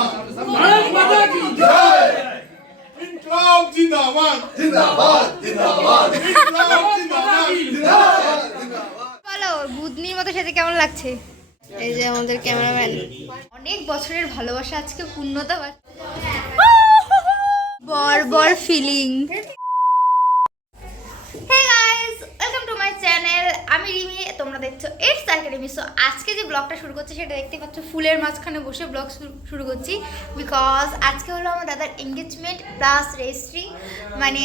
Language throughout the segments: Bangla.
भारत माता की जय ইনকলাব জিন্দাবাদ জিন্দাবাদ জিন্দাবাদ ইনকলাব भारत জিন্দাবাদ माता की বলো বুধনির মতো সাথে কেমন লাগছে এই যে আমাদের ক্যামেরাম্যান অনেক বছরের ভালোবাসা আজকে পূর্ণতা পাচ্ছে বর বর feeling hey guys welcome to my channel আমি রিমি তোমরা দেখছ? ইটস একাডেমি সো আজকে যে ব্লগটা শুরু করছি সেটা দেখতে পাচ্ছ, ফুলের মাঝখানে বসে ব্লগ শুরু করছি। বিকজ আজকে হলো আমার দাদার এঙ্গেজমেন্ট প্লাস রেজিস্ট্রি মানে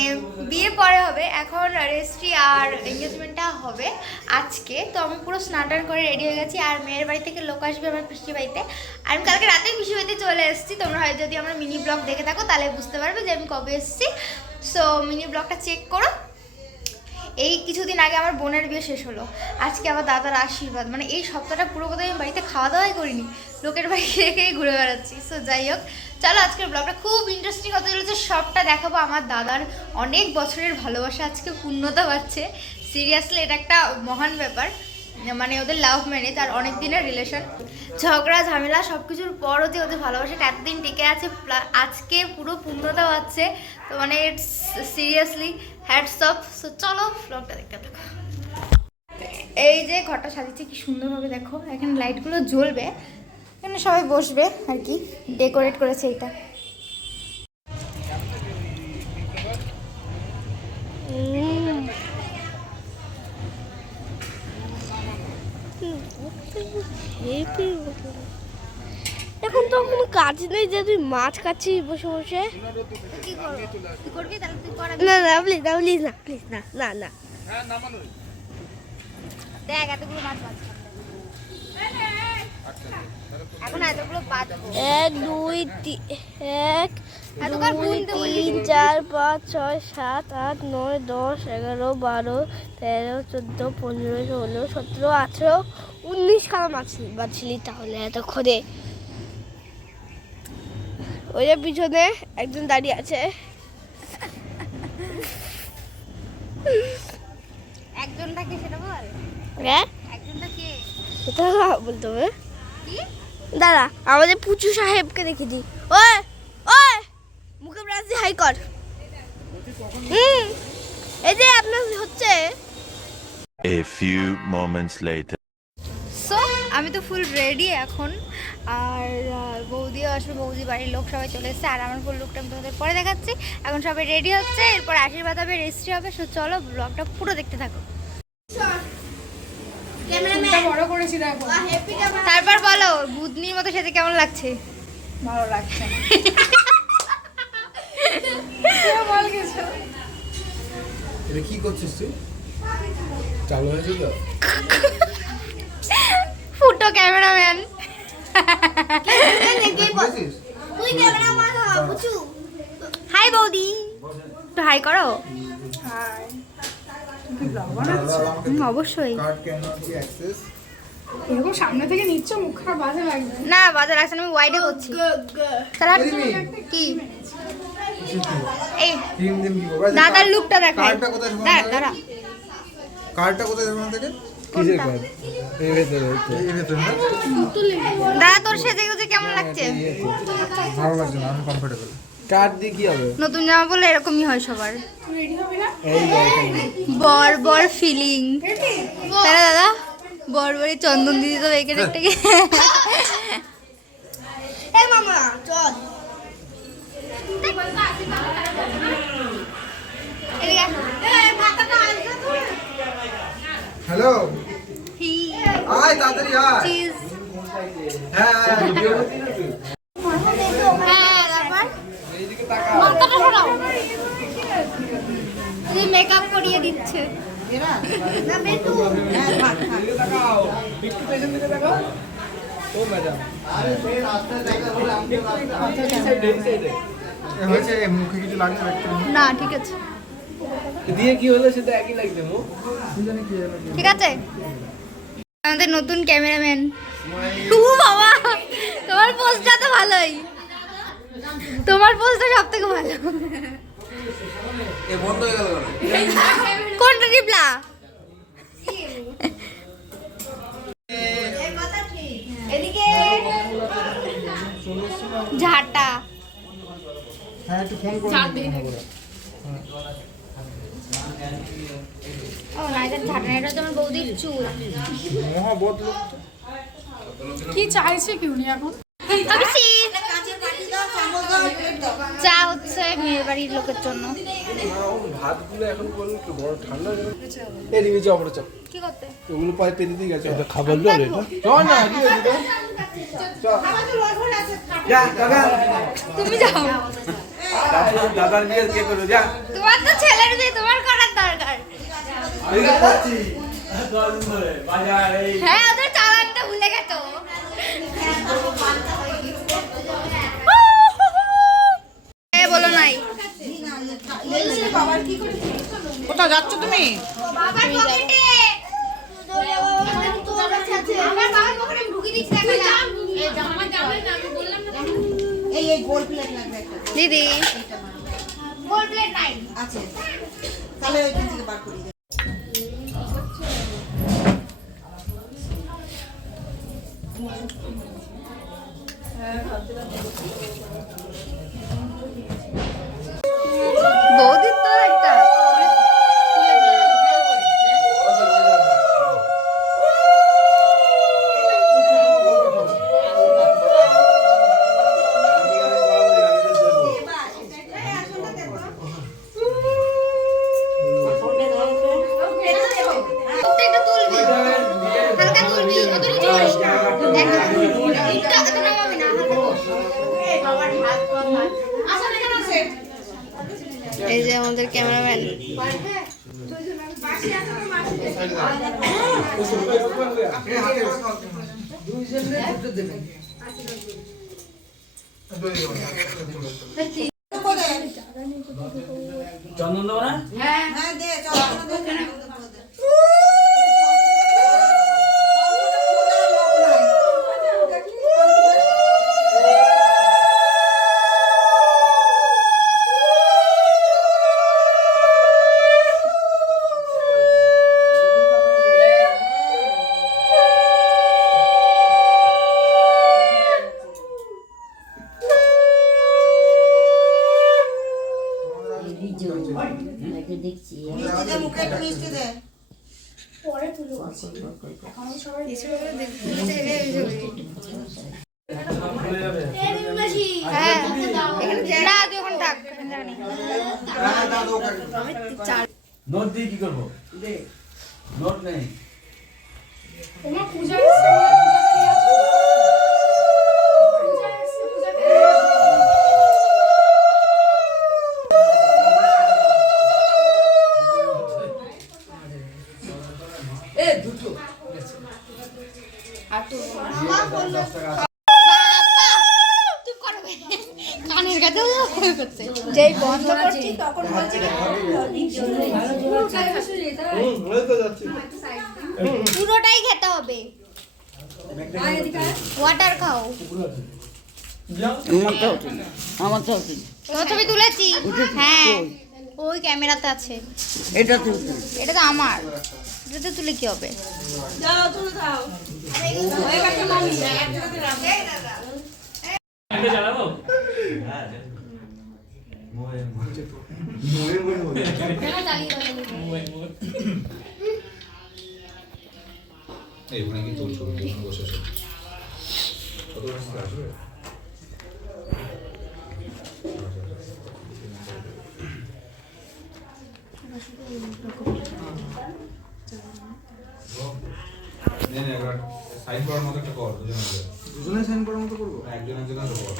বিয়ে পরে হবে, এখন রেজিস্ট্রি আর এঙ্গেজমেন্টটা হবে আজকে। তো আমি পুরো স্নান টান করে রেডি হয়ে গেছি, আর মেয়ের বাড়ি থেকে লোক আসবে আমার পিসি বাড়িতে। আর আমি কালকে রাতেই পিসি বাড়িতে চলে এসেছি, তোমরা হয় যদি আমার মিনি ব্লগ দেখে থাকো, তাহলে বুঝতে পারবে যে আমি কবে এসেছি। সো মিনি ব্লগটা চেক করো। এই কিছুদিন আগে আমার বোনের বিয়ে শেষ হলো। আজকে আবার দাদার আশীর্বাদ। মানে এই সপ্তাহটা পুরো কথা আমি বাড়িতে খাওয়া দাওয়াই করিনি। লোকের বাড়ি খেয়ে খেয়ে ঘুরে বেড়াচ্ছি। সো যাই হোক, চলো আজকের ব্লগটা খুব ইন্টারেস্টিং হতে চলেছে। সবটা দেখাবো আমার দাদার অনেক বছরের ভালোবাসা। আজকে পূর্ণতা পাচ্ছে সিরিয়াসলি এটা একটা মহান ব্যাপার। মানে ওদের লাভ ম্যারেজ আর অনেক দিনের রিলেশন ঝগড়া, ঝামেলা সব কিছুর পরও যে ওদের ভালোবাসাটা এতদিন টিকে আছে আজকে পুরো পূর্ণতা পাচ্ছে। তো মানে সিরিয়াসলি হ্যাডস অফ সো চলো ব্লগটা দেখতে থাকো। এই যে ঘরটা সাজিয়েছে, কি সুন্দরভাবে দেখো। এখানে লাইটগুলো জ্বলবে। এখানে সবাই বসবে আর কি। ডেকোরেট করেছে এটা। এখন তো কোনো কাজ নেই যে তুই মাছ কাটছিস বসে বসে। কি করব? কি করবি? তাহলে তুই করাবি না না প্লিজ না প্লিজ না প্লিজ না না না। দেখ এতগুলো মাছ বাঁচছে। এখন এতগুলো বাঁচবো। এক দুই এক দুই তিন চার পাঁচ ছয় সাত আট নয় দশ এগারো বারো তেরো চোদ্দ পনেরো ষোলো সতেরো আঠেরো উনিশ খানা মাছ বাঁচলি তাহলে এতক্ষণে ওই যে পিছনে একজন দাঁড়িয়ে আছে। একজনটা কে সেটা বল? হ্যাঁ? একজনটা কে? সেটা বলতে হবে। দাদা আমাদের পুচু সাহেবকে দেখে দি ওই ওই মুখে ব্রাশ দিয়ে হাই কর হুম এই যে আপনার হচ্ছে। A few moments later. আমি তো ফুল রেডি এখন। আর বৌদিও আসবে বৌদি বাড়ির লোক সবাই চলে এসেছে। আর আমার ফুল লুকটা আমি তোমাদের পরে দেখাচ্ছি। এখন সবাই রেডি হচ্ছে এরপর আশীর্বাদ হবে রেজিস্ট্রি হবে। সো চলো ব্লগটা পুরো দেখতে থাকো। বড় তারপর বলো বুধনির মতো সাথে কেমন লাগছে? ভালো লাগছে। কি করছিস তুই? চালু হয়েছে তো? ফুটো ক্যামেরাম্যান হাই বৌদি একটু হাই করো? অবশ্যই। এরকম সামনে থেকে নিচ্ছ মুখ বাজে লাগবে। না আমি ওয়াইডে করছি তাহলে কি? এই তিন দিন দাদার লুকটা দেখাই। কার্ডটা কোথায় দাঁড়া। কার্ডটা কোথায় ওখান থেকে কোনটা? এই ভেতরে এই ভেতরে দাদা তোর সেজে গুজে কেমন লাগছে? ভালো লাগছে না আমি কমফোর্টেবল কার্ড দিয়ে কি হবে? নতুন জামা পরলে এরকমই হয় সবার। বর বর ফিলিং দাদা বর বরে চন্দন দিদি তো এ মামা চল। এদিকে। হ্যালো আয় তাড়াতাড়ি আয় হ্যাঁ? মাথাটা সরাও। মেকআপ করিয়ে দিচ্ছে না ঠিক আছে। দিয়ে কি হলো সেটা একই লাগছে মুখ ঠিক আছে। আমাদের নতুন ক্যামেরাম্যান। ও বাবা তোমার পোস্টটা তো ভালোই। তোমার পোস্টটা সব থেকে ভালো। এ বন্ধ হয়ে গেল কোনটা টিপলা? এদিকে ঝাঁটা। হ্যাঁ একটু ফোন করে। ও না এটা ঝাঁটা এটা আমার বৌদির চুল। মহাবদ লোক কি চাইছে কি উনি এখন? চা হচ্ছে মেয়ের বাড়ির লোকের জন্য। ভাতগুলো এখন বড় ঠান্ডা হয়ে। এই রিমি চপ ওটা চপ কি করতে? ওগুলো পায়ে পেতে দিয়ে গেছে। এটা খাবার দাও এটা? চল। না কি হয়েছে তোর? তুমি যাও। দাদার বিয়ে কে করবে যা তোমার তো ছেলের বিয়ে তোমার করার দরকার এই যে করছি হ্যাঁ ওদের চালানটা ভুলে গেছো। এ বলো নাই। কোথাও যাচ্ছ তুমি? বাবার পকেটে। আমার বাবার পকেটে ঢুকি দিচ্ছে এই এই গোল প্লেট লাগবে একটা। দিদি। গোল্ড প্লেট নাই। আছে। তাহলে ওইখান থেকে বার করি। এই যে আমাদের ক্যামেরাম্যান। চন্দন দেবো মিষ্টি দে হ্যাঁ এখানে ওখানে থাক এখানে যাবি না। নোট দিয়ে কি করব? নোট নেই। তোমার পূজা কানের কাছে করছে যেই বন্ধ করছি তখন বলছে পুরোটাই খেতে হবে। ওয়াটার খাও। তোমার ছবি তুলেছি। হ্যাঁ। ওই ক্যামেরাতে আছে। এটা তো এটা তো আমার। এটাতে তুলে কি হবে? এইখানে কি তোর ছবি? এখানে বসে আছে। কত বছর আসবে নে নে একবার সাইন করার মতো একটা কর দুজন দুজনে সাইন করার মতো করব? একজন একজন কর।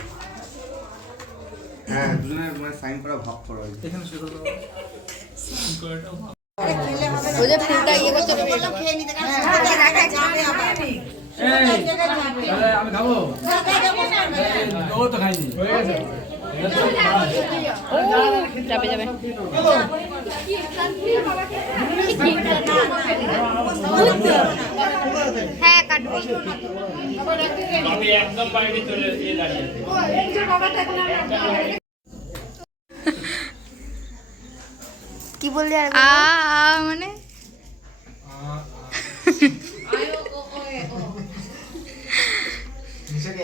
হ্যাঁ দুজনের মানে সাইন করা ভাব করা এখানে সেটা তো ওই যে ফুলটা ইয়ে করতে হবে। আমি খাব? ও তো খাইনি যাবে যাবে। হ্যাঁ কাটবে কি বললি আর আ মানে? নিশাকে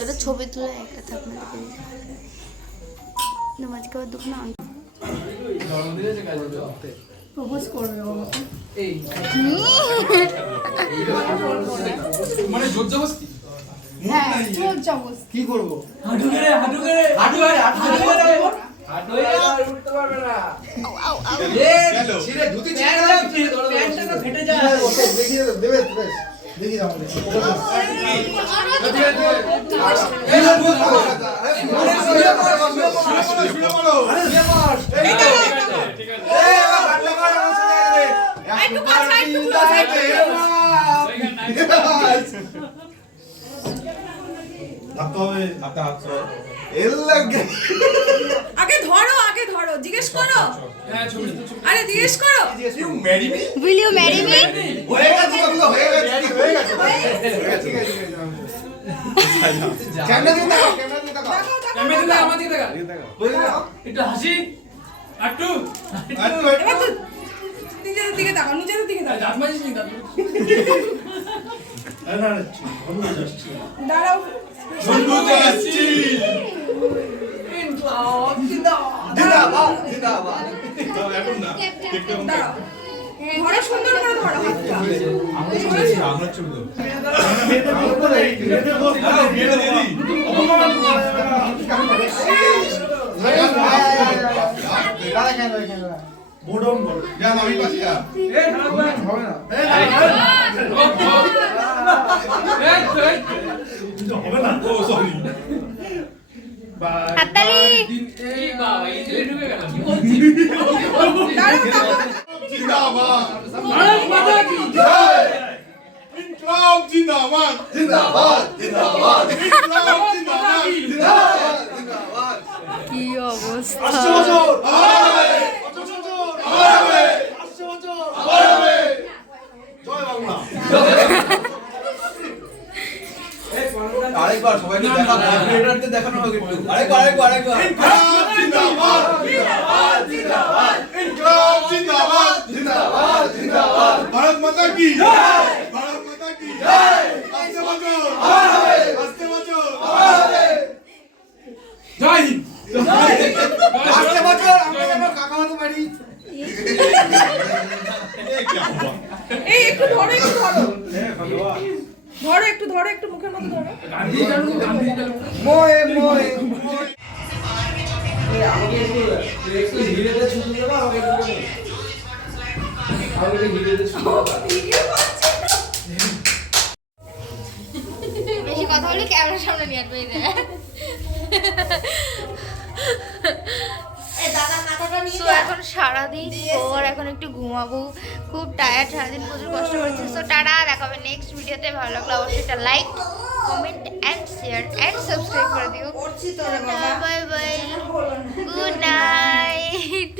এটা ছবি তুলে একটা থাকবে প্রপোজ করবে ও। আমাকে। এই। মানে জোর জবস্তি হ্যাঁ চল যাব কি করব? হাঁটু গেড়ে হাঁটু গেড়ে হাঁটু গেড়ে, হাঁটু গেড়ে। হাঁটু গেড়ে আর উঠতে পারবে না। ধুতি ছিঁড়ে গেল। প্যান্টটা ফেটে যায়। দেখিয়ে দাও, হাত। থাকতে হবে, থাকতে হবে। এর লাগে। আগে ধরো জিজ্ঞেস করো হ্যাঁ, ছবি তো, ছবি। আরে জিজ্ঞেস করো? উইল ইউ ম্যারি মি হয়ে গেছে হয়ে গেছে, হয়ে গেছে, হয়ে গেছে, ক্যামেরা দিয়ে দেখাও, ক্যামেরা দিকে দেখা বলে দাও। একটু হাসি। আটটু। একটু, এবার একটু। দিকে তাকাও নিজেদের দিকে তাকাও দাঁত মাজিস নি দাঁত দাঁড়াও। ঝন্টু যাচ্ছি। জিন্দাবাদ, জিন্দাবাদ। দাঁড়াও ধরো সুন্দর করে ধরো হাতটা এ ঢাক ভাই হবে না। হাততালি এই বাবা এই ছেলে ঢুকে গেল কি বলছিস দাঁড়াও দাঁড়াও ভারত মাতা কি ইনকলাব জিন্দাবাদ জিন্দাবাদ জিন্দাবাদ ইনকলাব জিন্দাবাদ জিন্দাবাদ জিন্দাবাদ কি অবস্থা আসছে বছর আবার হবে আসছে বছর আবার হবে আসছে বছর আবার হবে জয় বাংলা আরেকবার সবাইকে দেখাবো ক্রিয়েটরদের দেখানো হোক একটু আরেকবার আরেকবার আরেকবার ইনকলাব জিন্দাবাদ জিন্দাবাদ জিন্দাবাদ ইনকলাব জিন্দাবাদ জিন্দাবাদ জিন্দাবাদ ভারত মাতা কি জয় ভারত মাতা কি জয় আসছে বছর আবার হবে আসছে বছর আবার হবে জয় হিন্দ আসছে বছর আমরা যেন কাকা হতে পারি এই একটু ধরো একটু ধরো ধরো একটু ধরো একটু মুখের মতো ধরো গান্ধী চালু গান্ধী চালু মোয়ে মোয়ে আমাকে একটু একটু হিরেতে ছুটি দেবো আমাকে একটু আমাকে হিরেতে বেশি কথা বলে ক্যামেরার সামনে নিয়ে আসবে এখন সারাদিন পর এখন একটু ঘুমাবো। খুব টায়ার্ড সারাদিন প্রচুর কষ্ট করেছি। টাটা দেখাবে নেক্সট ভিডিওতে ভালো লাগল অবশ্যই একটা like comment and share and subscribe করে দিও। Bye bye good night